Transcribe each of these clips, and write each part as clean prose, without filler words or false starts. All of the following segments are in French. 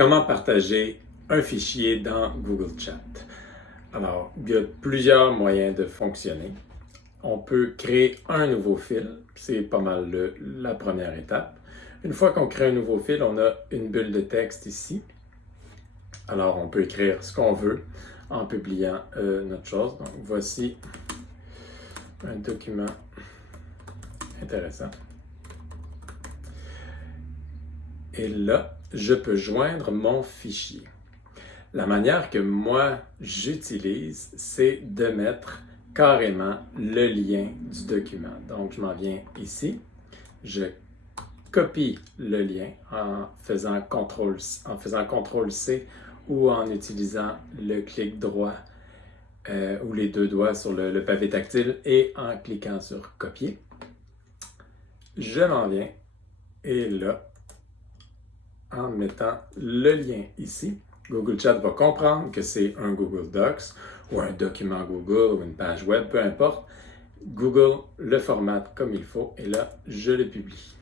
Comment partager un fichier dans Google Chat? Alors, il y a plusieurs moyens de fonctionner. On peut créer un nouveau fil, c'est pas mal la première étape. Une fois qu'on crée un nouveau fil, on a une bulle de texte ici. Alors, on peut écrire ce qu'on veut en publiant notre chose. Donc, voici un document intéressant. Et là, je peux joindre mon fichier. La manière que moi j'utilise, c'est de mettre carrément le lien du document. Donc, je m'en viens ici, je copie le lien en faisant CTRL-C ou en utilisant le clic droit ou les deux doigts sur le pavé tactile et en cliquant sur copier. Je m'en viens et là, en mettant le lien ici, Google Chat va comprendre que c'est un Google Docs ou un document Google ou une page web, peu importe. Google le formate comme il faut et là, je le publie.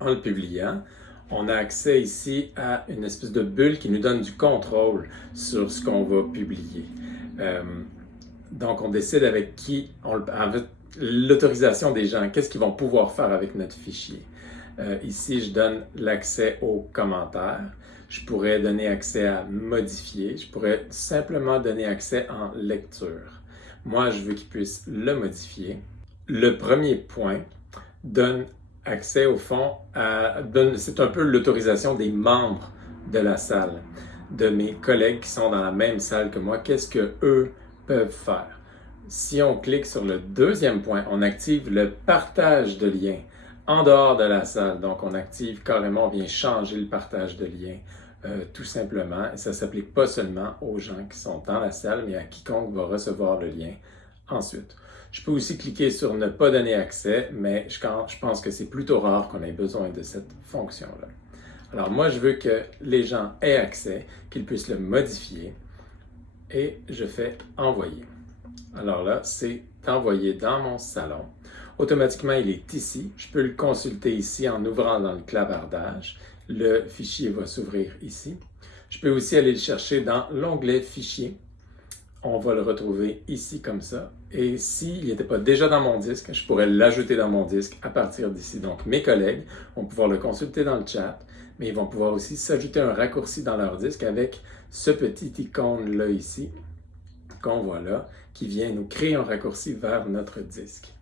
En le publiant, on a accès ici à une espèce de bulle qui nous donne du contrôle sur ce qu'on va publier. Donc, on décide avec qui, avec l'autorisation des gens, qu'est-ce qu'ils vont pouvoir faire avec notre fichier. Ici, je donne l'accès aux commentaires. Je pourrais donner accès à modifier. Je pourrais simplement donner accès en lecture. Moi, je veux qu'ils puissent le modifier. Le premier point donne accès au fond c'est un peu l'autorisation des membres de la salle, de mes collègues qui sont dans la même salle que moi. Qu'est-ce qu'eux peuvent faire? Si on clique sur le deuxième point, on active le partage de liens en dehors de la salle. Donc, on active carrément, on vient changer le partage de liens tout simplement. Et ça ne s'applique pas seulement aux gens qui sont dans la salle, mais à quiconque va recevoir le lien ensuite. Je peux aussi cliquer sur ne pas donner accès, mais je pense que c'est plutôt rare qu'on ait besoin de cette fonction-là. Alors, moi, je veux que les gens aient accès, qu'ils puissent le modifier et je fais envoyer. Alors là, c'est envoyé dans mon salon. Automatiquement, il est ici. Je peux le consulter ici en ouvrant dans le clavardage. Le fichier va s'ouvrir ici. Je peux aussi aller le chercher dans l'onglet Fichier. On va le retrouver ici comme ça. Et s'il n'était pas déjà dans mon disque, je pourrais l'ajouter dans mon disque à partir d'ici. Donc, mes collègues vont pouvoir le consulter dans le chat, mais ils vont pouvoir aussi s'ajouter un raccourci dans leur disque avec ce petit icône-là ici, qu'on voit là, qui vient nous créer un raccourci vers notre disque.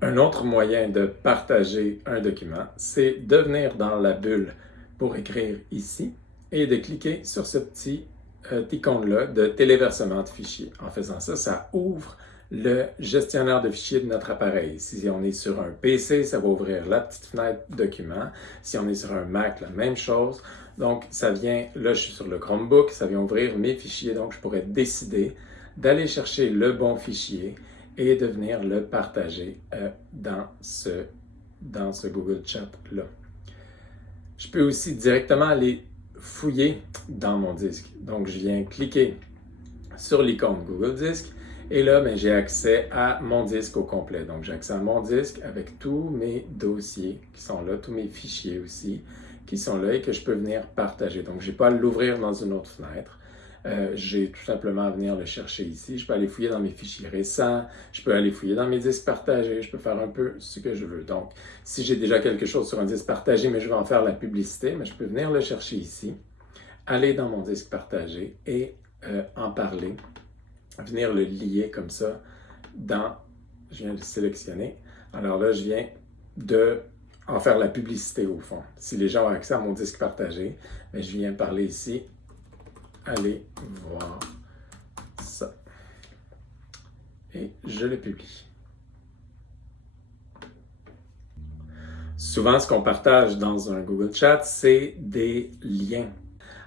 Un autre moyen de partager un document, c'est de venir dans la bulle pour écrire ici et de cliquer sur ce petit icône-là de téléversement de fichiers. En faisant ça, ça ouvre le gestionnaire de fichiers de notre appareil. Si on est sur un PC, ça va ouvrir la petite fenêtre document. Si on est sur un Mac, la même chose. Donc, ça vient, là je suis sur le Chromebook, ça vient ouvrir mes fichiers, donc je pourrais décider d'aller chercher le bon fichier et de venir le partager dans ce Google Chat-là. Je peux aussi directement aller fouiller dans mon disque. Donc, je viens cliquer sur l'icône Google Disque et là, j'ai accès à mon disque au complet. Donc, j'ai accès à mon disque avec tous mes dossiers qui sont là, tous mes fichiers aussi qui sont là et que je peux venir partager. Donc, je n'ai pas à l'ouvrir dans une autre fenêtre. J'ai tout simplement à venir le chercher ici. Je peux aller fouiller dans mes fichiers récents, je peux aller fouiller dans mes disques partagés, je peux faire un peu ce que je veux. Donc, si j'ai déjà quelque chose sur un disque partagé, mais je vais en faire la publicité, mais je peux venir le chercher ici, aller dans mon disque partagé et en parler, venir le lier comme ça je viens de sélectionner. Alors là, je viens de en faire la publicité au fond. Si les gens ont accès à mon disque partagé, je viens parler ici. Allez voir ça. Et je le publie. Souvent, ce qu'on partage dans un Google Chat, c'est des liens.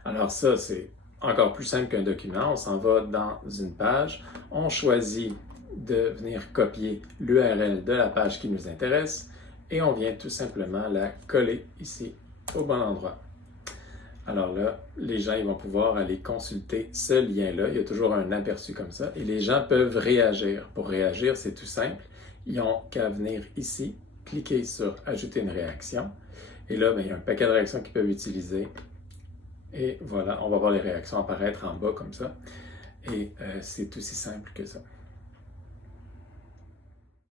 Alors ça, c'est encore plus simple qu'un document. On s'en va dans une page, on choisit de venir copier l'URL de la page qui nous intéresse et on vient tout simplement la coller ici au bon endroit. Alors là, les gens ils vont pouvoir aller consulter ce lien-là. Il y a toujours un aperçu comme ça. Et les gens peuvent réagir. Pour réagir, c'est tout simple. Ils n'ont qu'à venir ici, cliquer sur « Ajouter une réaction ». Et là, il y a un paquet de réactions qu'ils peuvent utiliser. Et voilà, on va voir les réactions apparaître en bas comme ça. Et c'est aussi simple que ça.